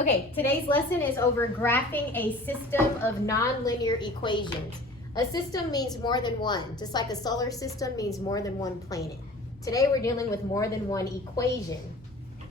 Okay, today's lesson is over graphing a system of nonlinear equations. A system means more than one, just like a solar system means more than one planet. Today we're dealing with more than one equation.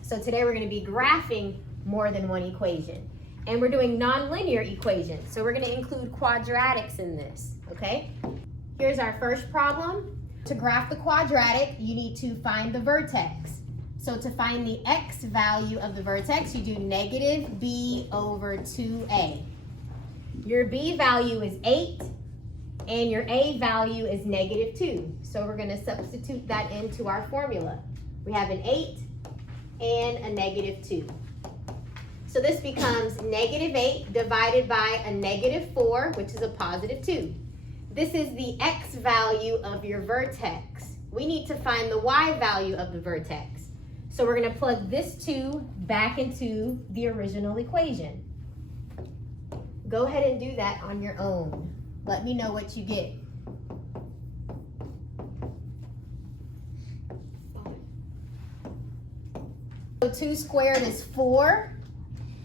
So today we're going to be graphing more than one equation. And we're doing nonlinear equations. So we're going to include quadratics in this, okay? Here's our first problem. To graph the quadratic, you need to find the vertex. So to find the x value of the vertex, you do negative b over 2a. Your b value is 8, and your a value is negative 2. So we're going to substitute that into our formula. We have an 8 and a negative 2. So this becomes negative 8 divided by a negative 4, which is a positive 2. This is the x value of your vertex. We need to find the y value of the vertex. So we're going to plug this 2 back into the original equation. Go ahead and do that on your own. Let me know what you get. So 2 squared is 4,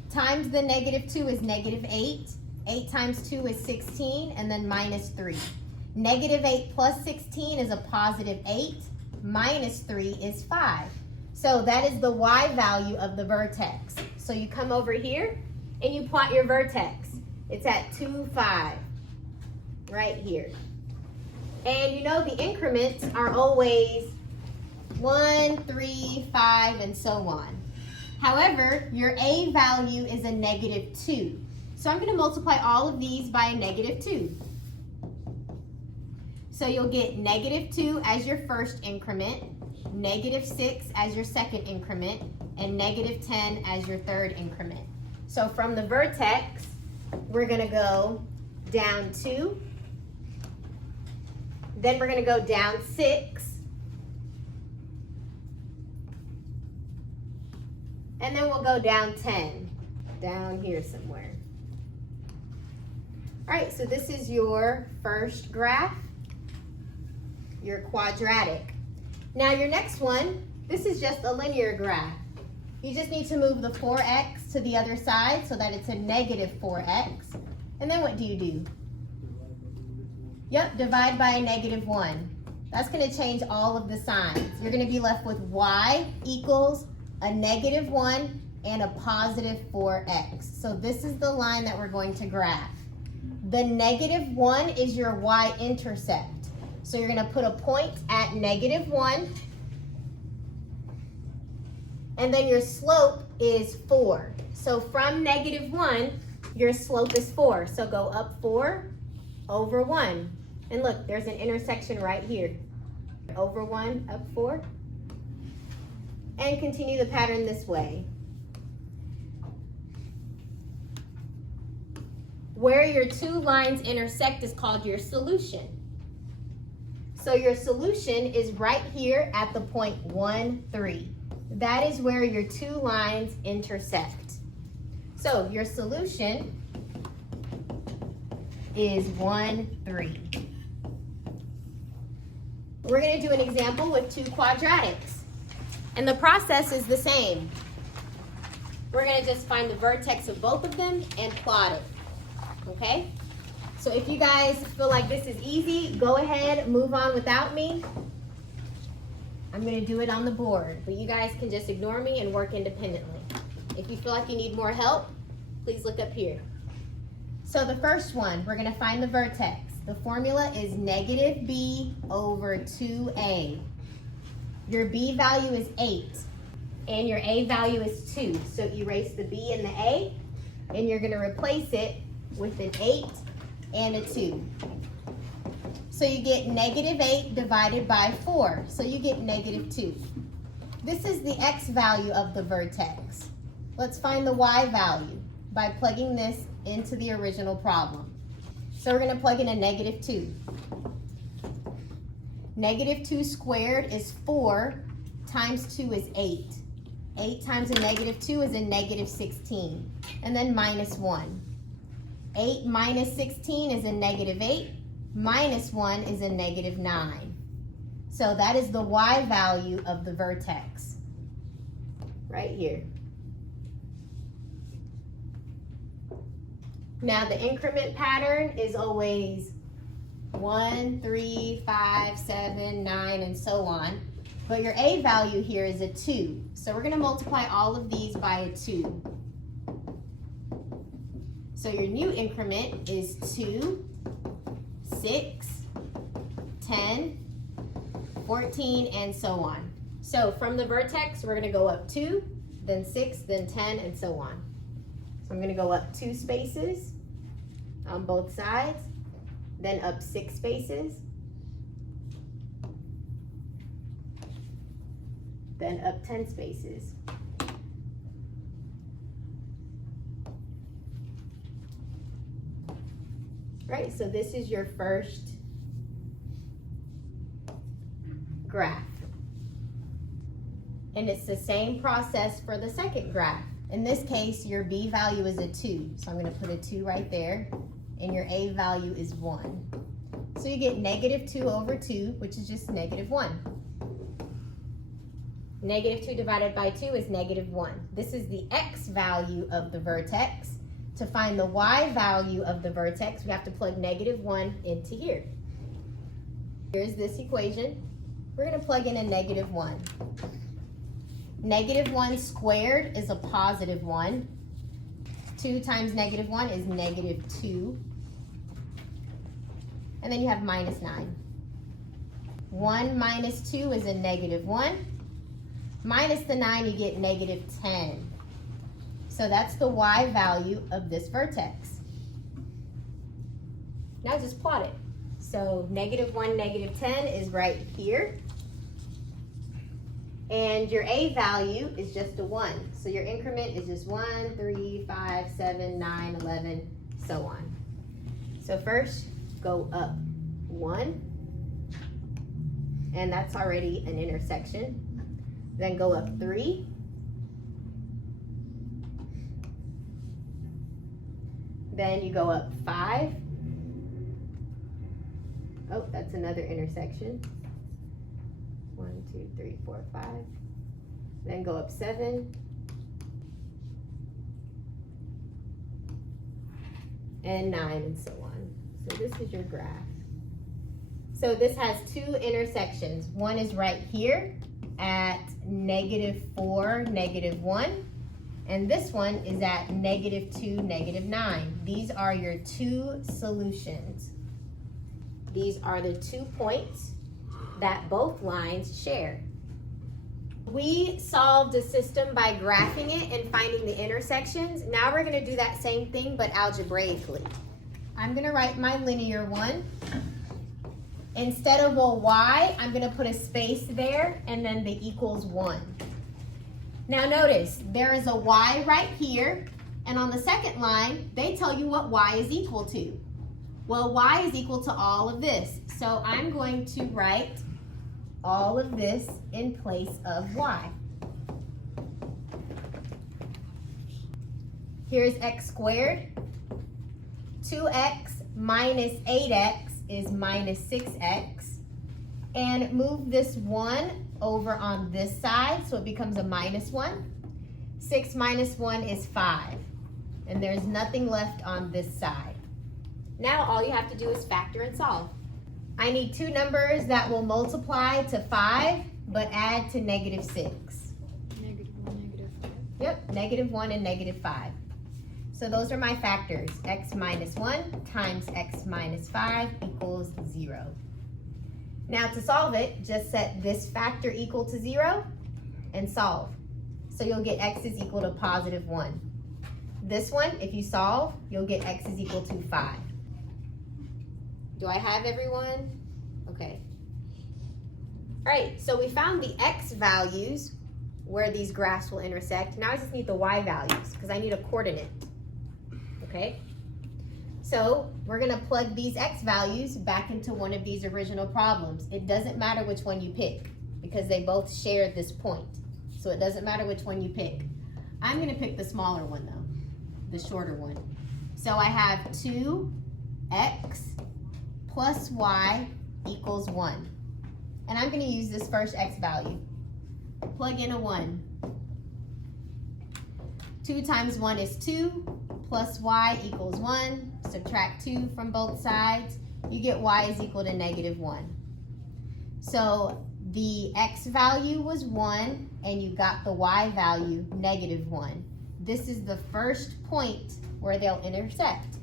times the negative 2 is negative 8. 8 times 2 is 16, and then minus 3. Negative 8 plus 16 is a positive 8. Minus 3 is 5. So that is the y value of the vertex. So you come over here and you plot your vertex. It's at 2, 5, right here. And you know the increments are always 1, 3, 5, and so on. However, your a value is a negative 2. So I'm going to multiply all of these by a negative 2. So you'll get negative 2 as your first increment, negative 6 as your second increment, and negative 10 as your third increment. So from the vertex, we're going to go down 2. Then we're going to go down 6. And then we'll go down 10, down here somewhere. All right, so this is your first graph, your quadratic. Now your next one, this is just a linear graph. You just need to move the 4x to the other side so that it's a negative 4x. And then what do you do? Yep, divide by a negative 1. That's going to change all of the signs. You're going to be left with y equals a negative 1 and a positive 4x. So this is the line that we're going to graph. The negative 1 is your y-intercept. So you're going to put a point at negative 1. And then your slope is 4. So from negative 1, your slope is 4. So go up 4 over 1. And look, there's an intersection right here. Over 1, up 4. And continue the pattern this way. Where your two lines intersect is called your solution. So your solution is right here at the point 1, 3. That is where your two lines intersect. So your solution is 1, 3. We're going to do an example with two quadratics. And the process is the same. We're going to just find the vertex of both of them and plot it. Okay? So if you guys feel like this is easy, go ahead, move on without me. I'm going to do it on the board, but you guys can just ignore me and work independently. If you feel like you need more help, please look up here. So the first one, we're going to find the vertex. The formula is negative b over 2a. Your b value is 8, and your a value is 2. So erase the b and the a, and you're going to replace it with an 8 and a 2. So you get negative 8 divided by 4. So you get negative 2. This is the x value of the vertex. Let's find the y value by plugging this into the original problem. So we're going to plug in a negative 2. Negative 2 squared is 4 times 2 is 8. 8 times a negative 2 is a negative 16. And then minus 1. 8 minus 16 is a negative 8. Minus 1 is a negative 9. So that is the y value of the vertex. Right here. Now the increment pattern is always 1, 3, 5, 7, 9, and so on. But your A value here is a 2. So we're going to multiply all of these by a 2. So your new increment is 2, 6, 10, 14, and so on. So from the vertex, we're going to go up 2, then 6, then 10, and so on. So I'm going to go up 2 spaces on both sides, then up 6 spaces, then up 10 spaces. Right, so this is your first graph. And it's the same process for the second graph. In this case, your B value is a 2. So I'm going to put a 2 right there. And your A value is 1. So you get negative 2 over 2, which is just negative 1. Negative 2 divided by 2 is negative 1. This is the X value of the vertex. To find the Y value of the vertex, we have to plug negative 1 into here. Here's this equation. We're going to plug in a negative 1. Negative 1 squared is a positive 1. 2 times negative 1 is negative 2. And then you have minus 9. 1 minus 2 is a negative 1. Minus the 9, you get negative 10. So that's the Y value of this vertex. Now just plot it. So negative 1, negative 10 is right here. And your A value is just a 1. So your increment is just 1, 3, 5, 7, 9, 11, so on. So first, go up 1. And that's already an intersection. Then go up 3. Then you go up 5. Oh, that's another intersection. 1, 2, 3, 4, 5. Then go up 7. And 9, and so on. So this is your graph. So this has 2 intersections. One is right here at negative 4, negative 1. And this one is at negative 2, negative 9. These are your 2 solutions. These are the 2 points that both lines share. We solved a system by graphing it and finding the intersections. Now we're going to do that same thing, but algebraically. I'm going to write my linear one. Instead of a y, I'm going to put a space there and then the equals 1. Now notice, there is a y right here, and on the second line, they tell you what y is equal to. Well, y is equal to all of this. So I'm going to write all of this in place of y. Here's x squared. 2x minus 8x is minus 6x. And move this 1 over on this side, so it becomes a minus 1. 6 minus 1 is 5. And there's nothing left on this side. Now all you have to do is factor and solve. I need 2 numbers that will multiply to 5, but add to negative 6. Negative 1, negative 5. Yep, negative 1 and negative 5. So those are my factors. X minus 1 times x minus 5 equals 0. Now to solve it, just set this factor equal to 0 and solve. So you'll get x is equal to positive 1. This one, if you solve, you'll get x is equal to 5. Do I have everyone? Okay. All right, so we found the x values where these graphs will intersect. Now I just need the y values because I need a coordinate. Okay? So we're going to plug these x values back into one of these original problems. It doesn't matter which one you pick because they both share this point. So it doesn't matter which one you pick. I'm going to pick the smaller one though, the shorter one. So I have 2x plus y equals 1. And I'm going to use this first x value. Plug in a 1. 2 times 1 is 2, plus y equals 1. Subtract 2 from both sides. You get y is equal to negative 1. So the x value was 1, and you got the y value, negative 1. This is the first point where they'll intersect.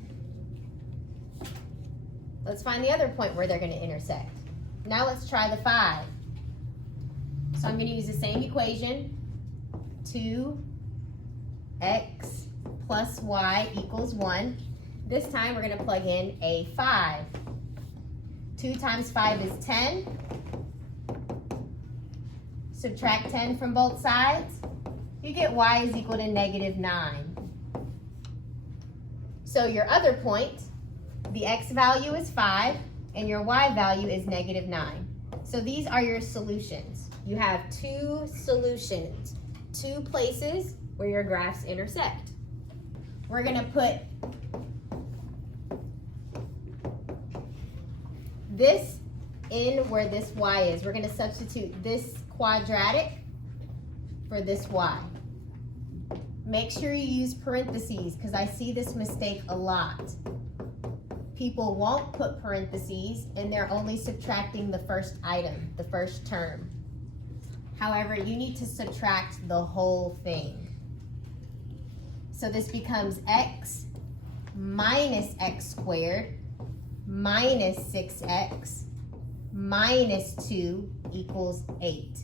Let's find the other point where they're going to intersect. Now let's try the 5. So I'm going to use the same equation. 2x plus y equals 1. This time we're going to plug in a 5. 2 times 5 is 10. Subtract 10 from both sides. You get y is equal to negative 9. So your other point, the x value is 5, and your y value is negative 9. So these are your solutions. You have 2 solutions, 2 places where your graphs intersect. We're going to put this in where this y is. We're going to substitute this quadratic for this y. Make sure you use parentheses because I see this mistake a lot. People won't put parentheses and they're only subtracting the first item, the first term. However, you need to subtract the whole thing. So this becomes x minus x squared minus 6x minus 2 equals 8.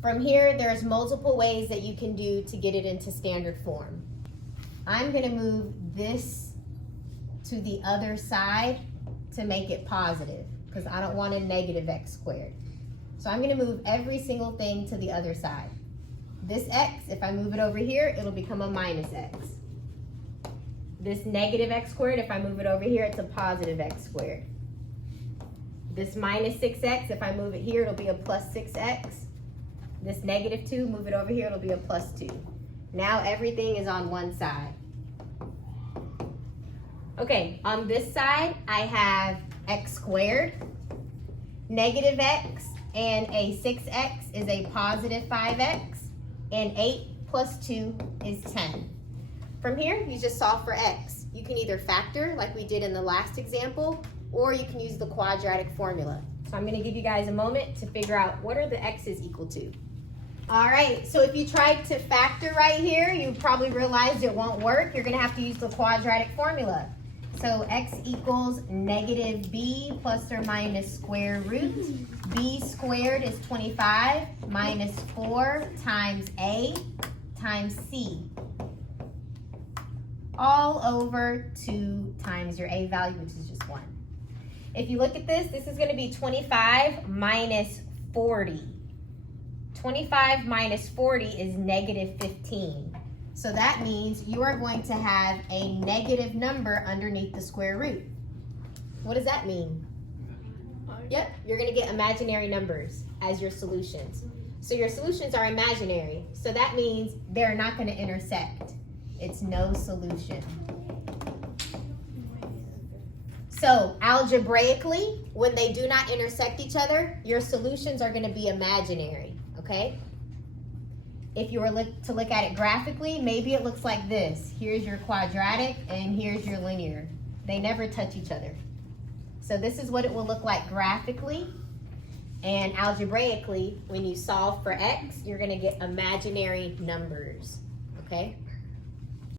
From here, there's multiple ways that you can do to get it into standard form. I'm going to move this to the other side to make it positive because I don't want a negative x squared. So I'm going to move every single thing to the other side. This x, if I move it over here, it'll become a minus x. This negative x squared, if I move it over here, it's a positive x squared. This minus 6x, if I move it here, it'll be a plus 6x. This negative 2, move it over here, it'll be a plus 2. Now everything is on one side. Okay, on this side, I have x squared, negative x, and a 6x is a positive 5x, and 8 plus 2 is 10. From here, you just solve for x. You can either factor, like we did in the last example, or you can use the quadratic formula. So I'm going to give you guys a moment to figure out what are the x's equal to. All right, so if you tried to factor right here, you probably realized it won't work. You're going to have to use the quadratic formula. So x equals negative b plus or minus square root. B squared is 25 minus 4 times a times c. All over 2 times your a value, which is just 1. If you look at this, this is going to be 25 minus 40. 25 minus 40 is negative 15. So that means you are going to have a negative number underneath the square root. What does that mean? Yep, you're going to get imaginary numbers as your solutions. So your solutions are imaginary. So that means they're not going to intersect. It's no solution. So algebraically, when they do not intersect each other, your solutions are going to be imaginary, okay? If you were to look at it graphically, maybe it looks like this. Here's your quadratic and here's your linear. They never touch each other. So this is what it will look like graphically. And algebraically, when you solve for x, you're going to get imaginary numbers, okay?